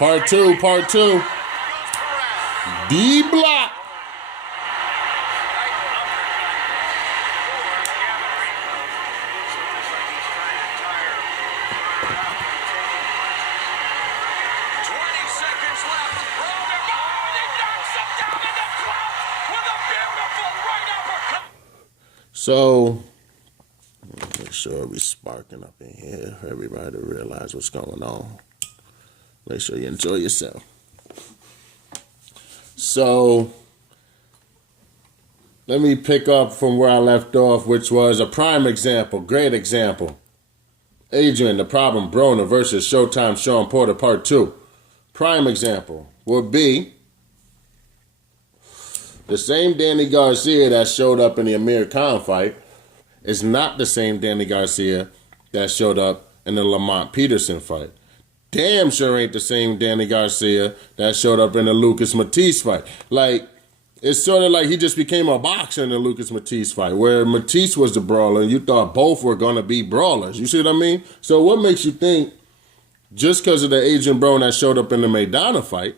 Part two. D block. So, make sure we sparking up in here for everybody to realize what's going on. Make sure you enjoy yourself. So, let me pick up from where I left off, which was a prime example, great example. Adrien, the problem, Broner versus Showtime Shawn Porter, part 2. Prime example would be the same Danny Garcia that showed up in the Amir Khan fight is not the same Danny Garcia that showed up in the Lamont Peterson fight. Damn sure ain't the same Danny Garcia that showed up in the Lucas Matisse fight. Like, it's sort of like he just became a boxer in the Lucas Matisse fight, where Matisse was the brawler and you thought both were going to be brawlers. You see what I mean? So what makes you think just because of the Adrien Broner that showed up in the Maidana fight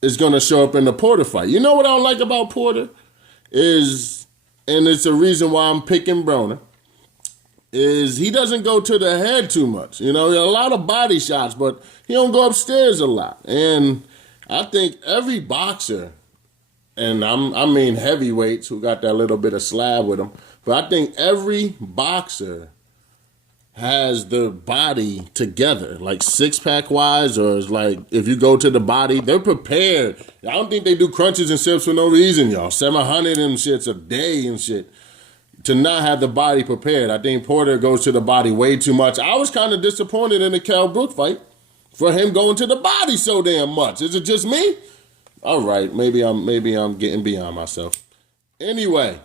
is going to show up in the Porter fight? You know what I don't like about Porter is, and it's a reason why I'm picking Broner, is he doesn't go to the head too much. You know, a lot of body shots, but he don't go upstairs a lot. And I think every boxer, and I mean heavyweights who got that little bit of slab with them, but I think every boxer has the body together, like six-pack wise, or it's like if you go to the body, they're prepared. I don't think they do crunches and sips for no reason, y'all. 700 and shits a day and shit to not have the body prepared. I think Porter goes to the body way too much. I was kind of disappointed in the Kell Brook fight for him going to the body so damn much. Is it just me? All right, maybe I'm getting beyond myself. Anyway,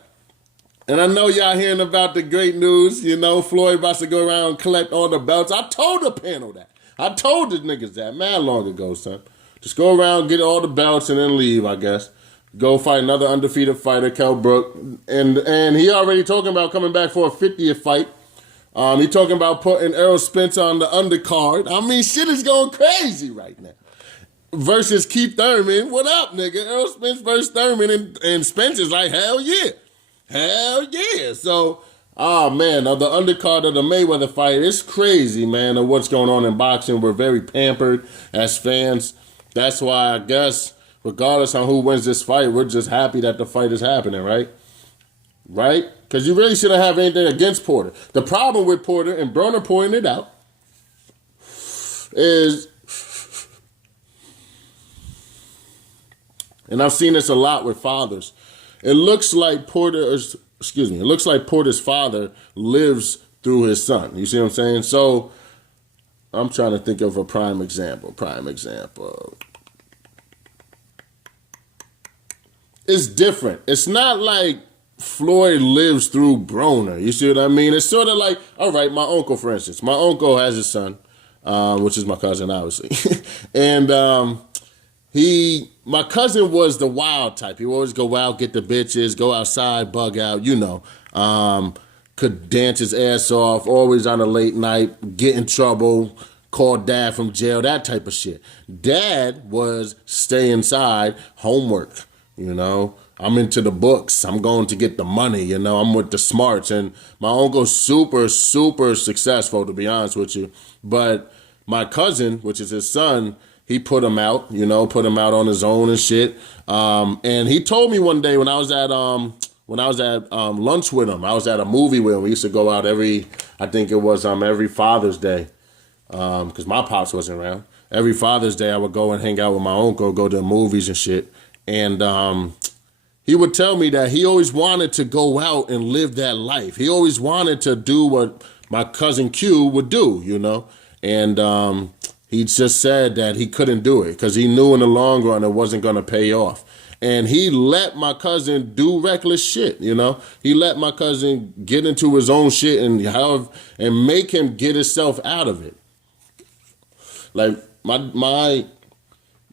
and I know y'all hearing about the great news. You know, Floyd about to go around and collect all the belts. I told the panel that. I told the niggas that mad long ago, son. Just go around, get all the belts, and then leave, I guess. Go fight another undefeated fighter, Kell Brook. And he already talking about coming back for a 50th fight. He talking about putting Errol Spence on the undercard. I mean, shit is going crazy right now. Versus Keith Thurman. What up, nigga? Errol Spence versus Thurman. And Spence is like, hell yeah. Hell yeah. So, oh man, the undercard of the Mayweather fight, it's crazy, man, of what's going on in boxing. We're very pampered as fans. That's why I guess, regardless on who wins this fight, we're just happy that the fight is happening, right? Right? Because you really shouldn't have anything against Porter. The problem with Porter, and Broner pointed it out, is, and I've seen this a lot with fathers, it looks like Porter's father lives through his son. You see what I'm saying? So I'm trying to think of a prime example. It's different. It's not like Floyd lives through Broner. You see what I mean? It's sort of like, all right, my uncle, for instance. My uncle has his son, which is my cousin, obviously. And my cousin was the wild type. He would always go out, get the bitches, go outside, bug out, you know. Could dance his ass off, always on a late night, get in trouble, call dad from jail, that type of shit. Dad was stay inside, homework, you know. I'm into the books. I'm going to get the money, you know. I'm with the smarts. And my uncle's super, super successful, to be honest with you. But my cousin, which is his son, he put him out, you know, put him out on his own and shit. And he told me one day when I was at lunch with him, I was at a movie with him. We used to go out every Father's Day, because my pops wasn't around. Every Father's Day, I would go and hang out with my uncle, go to the movies and shit. And he would tell me that he always wanted to go out and live that life. He always wanted to do what my cousin Q would do, you know. And he just said that he couldn't do it because he knew in the long run it wasn't going to pay off. And he let my cousin do reckless shit, you know. He let my cousin get into his own shit and make him get himself out of it. Like,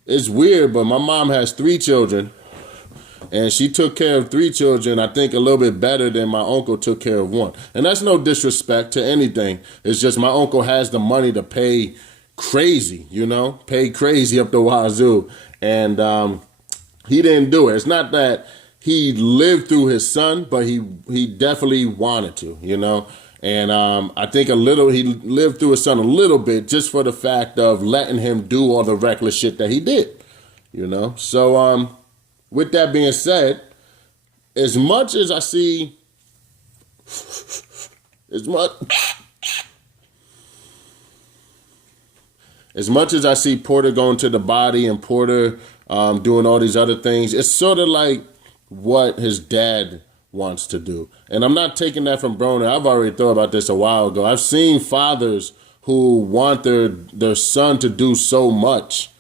it's weird, but my mom has 3 children. And she took care of 3 children, I think, a little bit better than my uncle took care of 1. And that's no disrespect to anything. It's just my uncle has the money to pay crazy, paid crazy up the wazoo. And he didn't do it. It's not that he lived through his son, but he definitely wanted to, And I think he lived through his son a little bit just for the fact of letting him do all the reckless shit that he did, So with that being said, as much as I see, as much as I see Porter going to the body and Porter doing all these other things, it's sort of like what his dad wants to do. And I'm not taking that from Broner. I've already thought about this a while ago. I've seen fathers who want their son to do so much,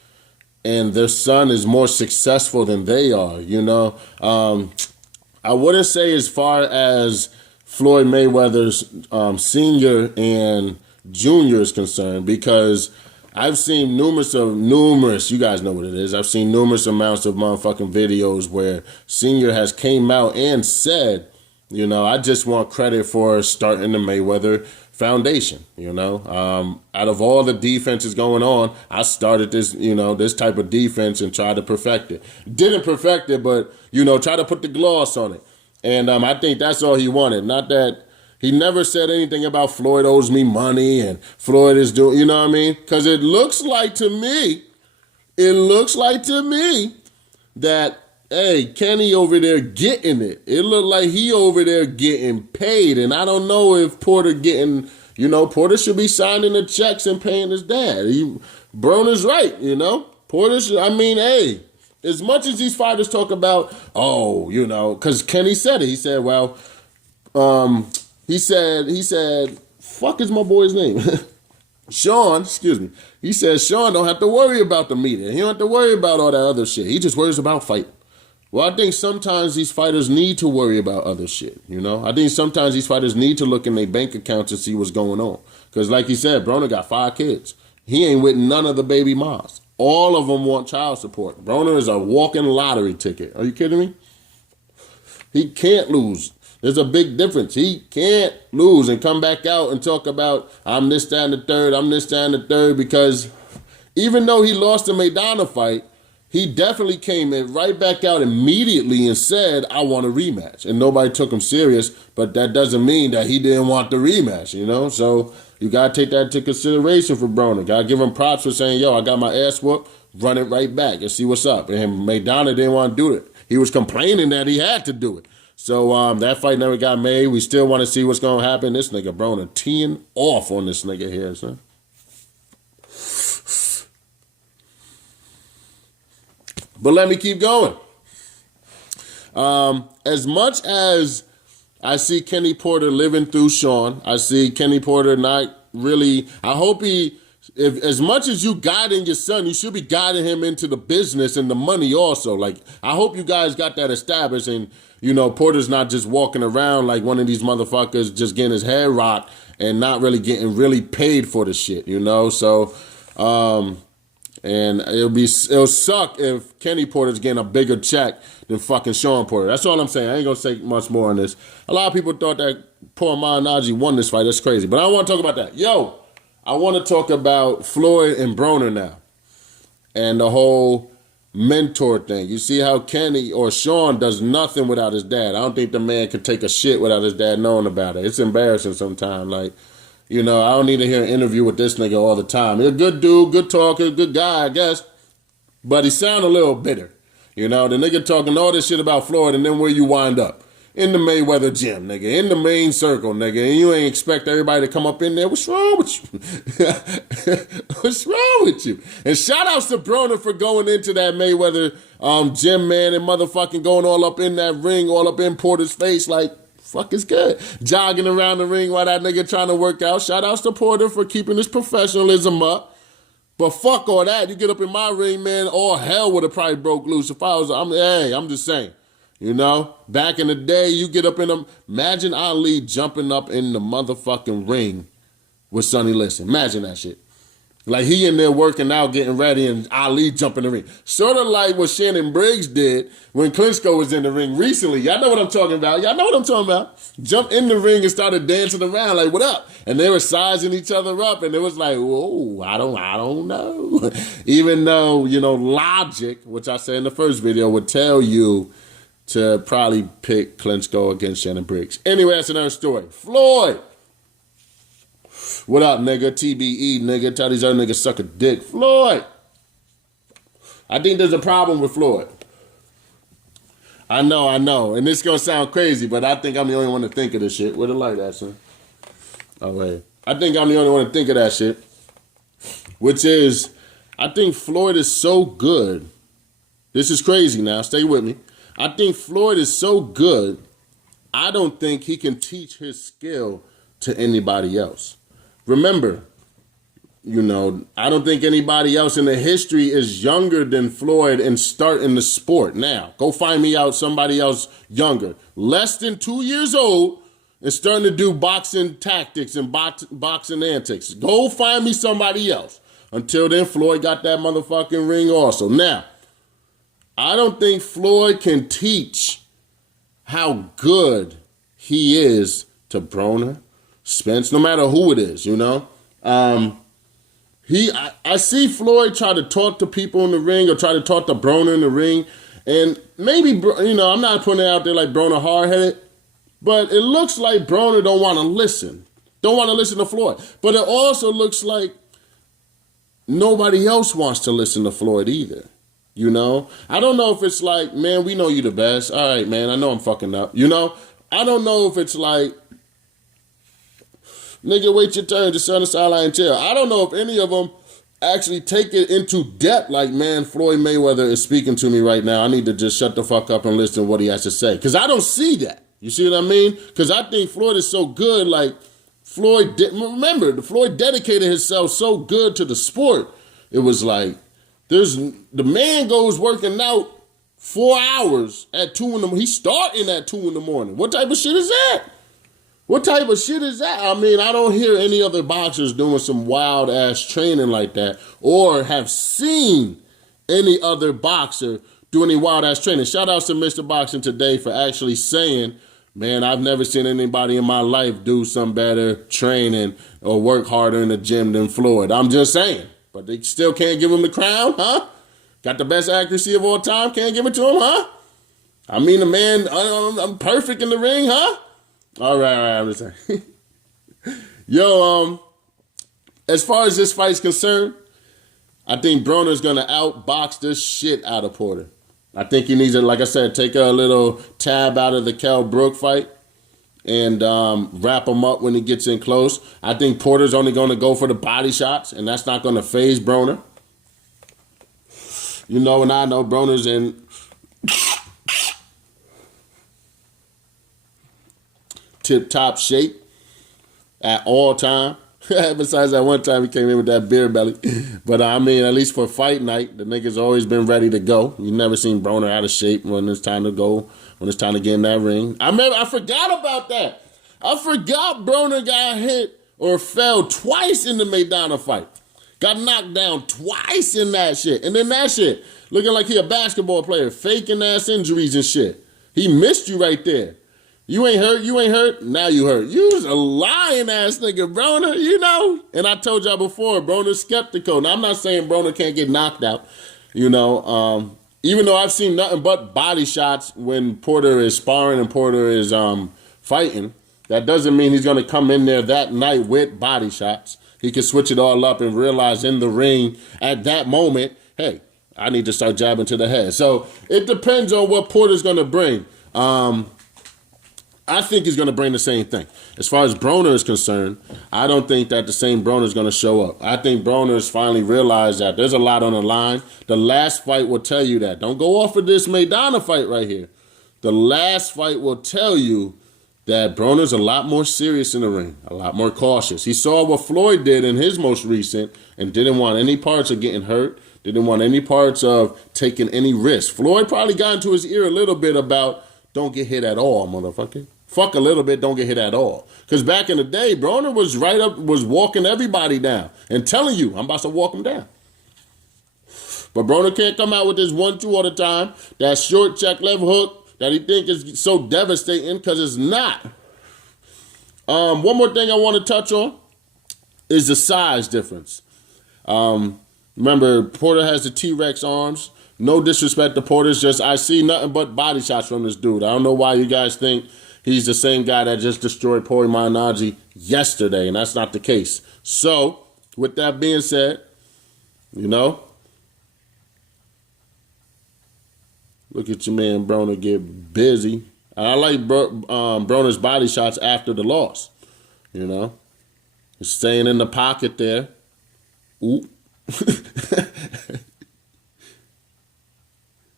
and their son is more successful than they are, I wouldn't say as far as Floyd Mayweather's senior and junior is concerned, because I've seen numerous, you guys know what it is. I've seen numerous amounts of motherfucking videos where senior has came out and said, I just want credit for starting the Mayweather Foundation, out of all the defenses going on, I started this, this type of defense and tried to perfect it. Didn't perfect it, but, try to put the gloss on it. And I think that's all he wanted. Not that he never said anything about Floyd owes me money and Floyd is doing, you know what I mean? Because it looks like to me that, hey, Kenny over there getting it. It looked like he over there getting paid. And I don't know if Porter getting, Porter should be signing the checks and paying his dad. Broner's right, Porter should, hey, as much as these fighters talk about, because Kenny said it. He said, well, he said, fuck is my boy's name? Shawn, excuse me. He said Shawn don't have to worry about the media. He don't have to worry about all that other shit. He just worries about fighting. Well, I think sometimes these fighters need to worry about other shit, I think sometimes these fighters need to look in their bank accounts and see what's going on. Because like he said, Broner got 5 kids. He ain't with none of the baby moms. All of them want child support. Broner is a walking lottery ticket. Are you kidding me? He can't lose. There's a big difference. He can't lose and come back out and talk about, I'm this, that, and the third, because even though he lost the Maidana fight, he definitely came in right back out immediately and said, I want a rematch. And nobody took him serious, but that doesn't mean that he didn't want the rematch, So you got to take that into consideration for Broner. Got to give him props for saying, yo, I got my ass whooped, run it right back and see what's up. And Maidana didn't want to do it. He was complaining that he had to do it. So that fight never got made. We still want to see what's going to happen. This nigga Broner teeing off on this nigga here, son. But let me keep going. As much as I see Kenny Porter living through Shawn, I see Kenny Porter not really, I hope if as much as you guiding your son, you should be guiding him into the business and the money also. Like, I hope you guys got that established and, Porter's not just walking around like one of these motherfuckers just getting his hair rocked and not really getting really paid for the shit, So, and it'll suck if Kenny Porter's getting a bigger check than fucking Shawn Porter. That's all I'm saying. I ain't gonna say much more on this. A lot of people thought that poor Malignaggi won this fight. That's crazy. But I don't want to talk about that. Yo, I want to talk about Floyd and Broner now. And the whole mentor thing. You see how Kenny or Shawn does nothing without his dad. I don't think the man could take a shit without his dad knowing about it. It's embarrassing sometimes. Like, I don't need to hear an interview with this nigga all the time. He's a good dude, good talker, good guy, I guess. But he sound a little bitter. The nigga talking all this shit about Floyd, and then where you wind up? In the Mayweather gym, nigga. In the main circle, nigga. And you ain't expect everybody to come up in there. What's wrong with you? What's wrong with you? And shout outs to Broner for going into that Mayweather gym, man, and motherfucking going all up in that ring, all up in Porter's face like, fuck is good. Jogging around the ring while that nigga trying to work out. Shout outs to Porter for keeping his professionalism up. But fuck all that. You get up in my ring, man, all hell would have probably broke loose. If I was, I'm just saying. Back in the day, you get up in them. Imagine Ali jumping up in the motherfucking ring with Sonny Liston. Imagine that shit. Like he in there working out, getting ready, and Ali jump in the ring. Sort of like what Shannon Briggs did when Klitschko was in the ring recently. Y'all know what I'm talking about. Y'all know what I'm talking about. Jumped in the ring and started dancing around like, what up? And they were sizing each other up, and it was like, whoa, I don't know. Even though, logic, which I said in the first video, would tell you to probably pick Klitschko against Shannon Briggs. Anyway, that's another story. Floyd. What up, nigga? TBE, nigga. Tell these other niggas suck a dick. Floyd. I think there's a problem with Floyd. I know. And this gonna sound crazy, but I think I'm the only one to think of this shit. Where the light at, son? Oh, wait. I think I'm the only one to think of that shit. Which is, I think Floyd is so good. This is crazy now. Stay with me. I think Floyd is so good, I don't think he can teach his skill to anybody else. Remember, I don't think anybody else in the history is younger than Floyd and starting the sport. Now, go find me out somebody else younger. Less than 2 years old and starting to do boxing tactics and boxing antics. Go find me somebody else. Until then, Floyd got that motherfucking ring also. Now, I don't think Floyd can teach how good he is to Broner, Spence, no matter who it is, I see Floyd try to talk to people in the ring or try to talk to Broner in the ring, and maybe, I'm not putting it out there like Broner hard-headed, but it looks like Broner don't want to listen to Floyd. But it also looks like nobody else wants to listen to Floyd either. I don't know if it's like, man, we know you the best. All right, man, I know I'm fucking up. I don't know if it's like, nigga, wait your turn, just sit on the sideline and chill. I don't know if any of them actually take it into depth like, man, Floyd Mayweather is speaking to me right now. I need to just shut the fuck up and listen to what he has to say. Because I don't see that. You see what I mean? Because I think Floyd is so good, like, Floyd dedicated himself so good to the sport. It was like, the man goes working out 4 hours at 2 in the morning. He's starting at 2 in the morning. What type of shit is that? I mean, I don't hear any other boxers doing some wild ass training like that or have seen any other boxer do any wild ass training. Shout out to Mr. Boxing Today for actually saying, man, I've never seen anybody in my life do some better training or work harder in the gym than Floyd. I'm just saying. But they still can't give him the crown, huh? Got the best accuracy of all time, can't give it to him, huh? I mean, the man, I'm perfect in the ring, huh? All right, I'm just saying. Yo, as far as this fight's concerned, I think Broner's going to outbox the shit out of Porter. I think he needs to, like I said, take a little tab out of the Kell Brook fight and wrap him up when he gets in close. I think Porter's only going to go for the body shots, and that's not going to faze Broner. And I know Broner's in tip-top shape at all time. Besides that one time he came in with that beer belly. But I mean, at least for fight night, the nigga's always been ready to go. You never seen Broner out of shape when it's time to go, when it's time to get in that ring. I forgot about that. I forgot Broner got hit or fell twice in the Maidana fight. Got knocked down twice in that shit. And then that shit, looking like he a basketball player, faking ass injuries and shit. He missed you right there. You ain't hurt, now you hurt. You was a lying ass nigga, Broner, And I told y'all before, Broner's skeptical. Now, I'm not saying Broner can't get knocked out, even though I've seen nothing but body shots when Porter is sparring and Porter is fighting. That doesn't mean he's going to come in there that night with body shots. He can switch it all up and realize in the ring at that moment, hey, I need to start jabbing to the head. So it depends on what Porter's going to bring. I think he's going to bring the same thing. As far as Broner is concerned, I don't think that the same Broner is going to show up. I think Broner's finally realized that there's a lot on the line. The last fight will tell you that. Don't go off of this Maidana fight right here. The last fight will tell you that Broner's a lot more serious in the ring, a lot more cautious. He saw what Floyd did in his most recent and didn't want any parts of getting hurt, didn't want any parts of taking any risks. Floyd probably got into his ear a little bit about, don't get hit at all, motherfucker. Fuck a little bit, don't get hit at all. Because back in the day, Broner was was walking everybody down and telling you, I'm about to walk him down. But Broner can't come out with this 1-2 all the time. That short check left hook that he think is so devastating, because it's not. One more thing I want to touch on is the size difference. Remember, Porter has the T-Rex arms. No disrespect to Porter, just I see nothing but body shots from this dude. I don't know why you guys think he's the same guy that just destroyed Pori Malignaggi yesterday, and that's not the case. So, with that being said, you know, look at your man Broner get busy. I like Broner's body shots after the loss. You know, he's staying in the pocket there. Ooh.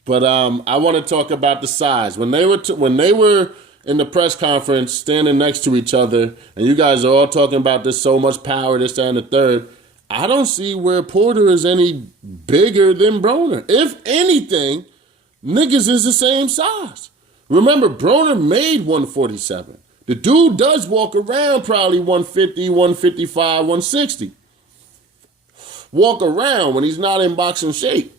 But I want to talk about the size. When they were in the press conference standing next to each other, and you guys are all talking about this so much power, this, that, and the third, I don't see where Porter is any bigger than Broner. If anything, niggas is the same size. Remember, Broner made 147. The dude does walk around probably 150, 155, 160. Walk around when he's not in boxing shape.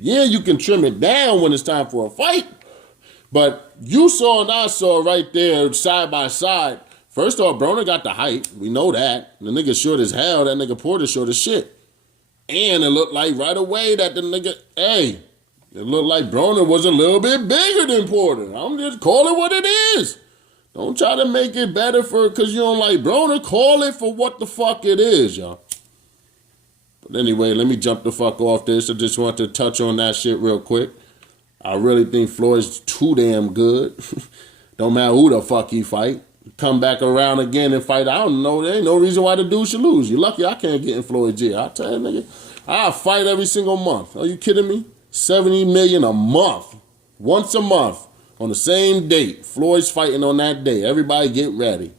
Yeah, you can trim it down when it's time for a fight. But you saw and I saw right there, side by side. First off, Broner got the height. We know that. The nigga short as hell. That nigga Porter short as shit. And it looked like right away that the nigga, it looked like Broner was a little bit bigger than Porter. I'm just calling what it is. Don't try to make it better because you don't like Broner. Call it for what the fuck it is, y'all. But anyway, let me jump the fuck off this. I just want to touch on that shit real quick. I really think Floyd's too damn good. Don't matter who the fuck he fight. Come back around again and fight. I don't know. There ain't no reason why the dude should lose. You're lucky I can't get in Floyd's jail. I tell you, nigga, I'll fight every single month. Are you kidding me? $70 million a month. Once a month. On the same date. Floyd's fighting on that day. Everybody get ready.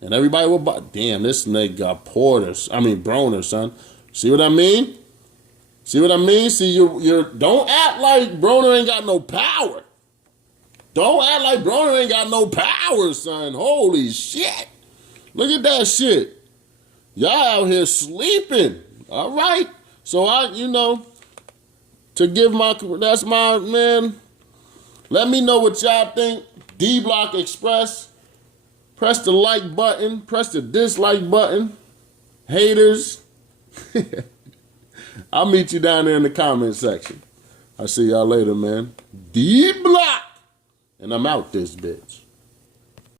And everybody will buy. Damn, this nigga Broner, son. See what I mean? See what I mean? See, you're don't act like Broner ain't got no power. Don't act like Broner ain't got no power, son. Holy shit. Look at that shit. Y'all out here sleeping. All right. So that's my man. Let me know what y'all think. D-Block Express. Press the like button. Press the dislike button. Haters. I'll meet you down there in the comment section. I'll see y'all later, man. D-Block. And I'm out this bitch.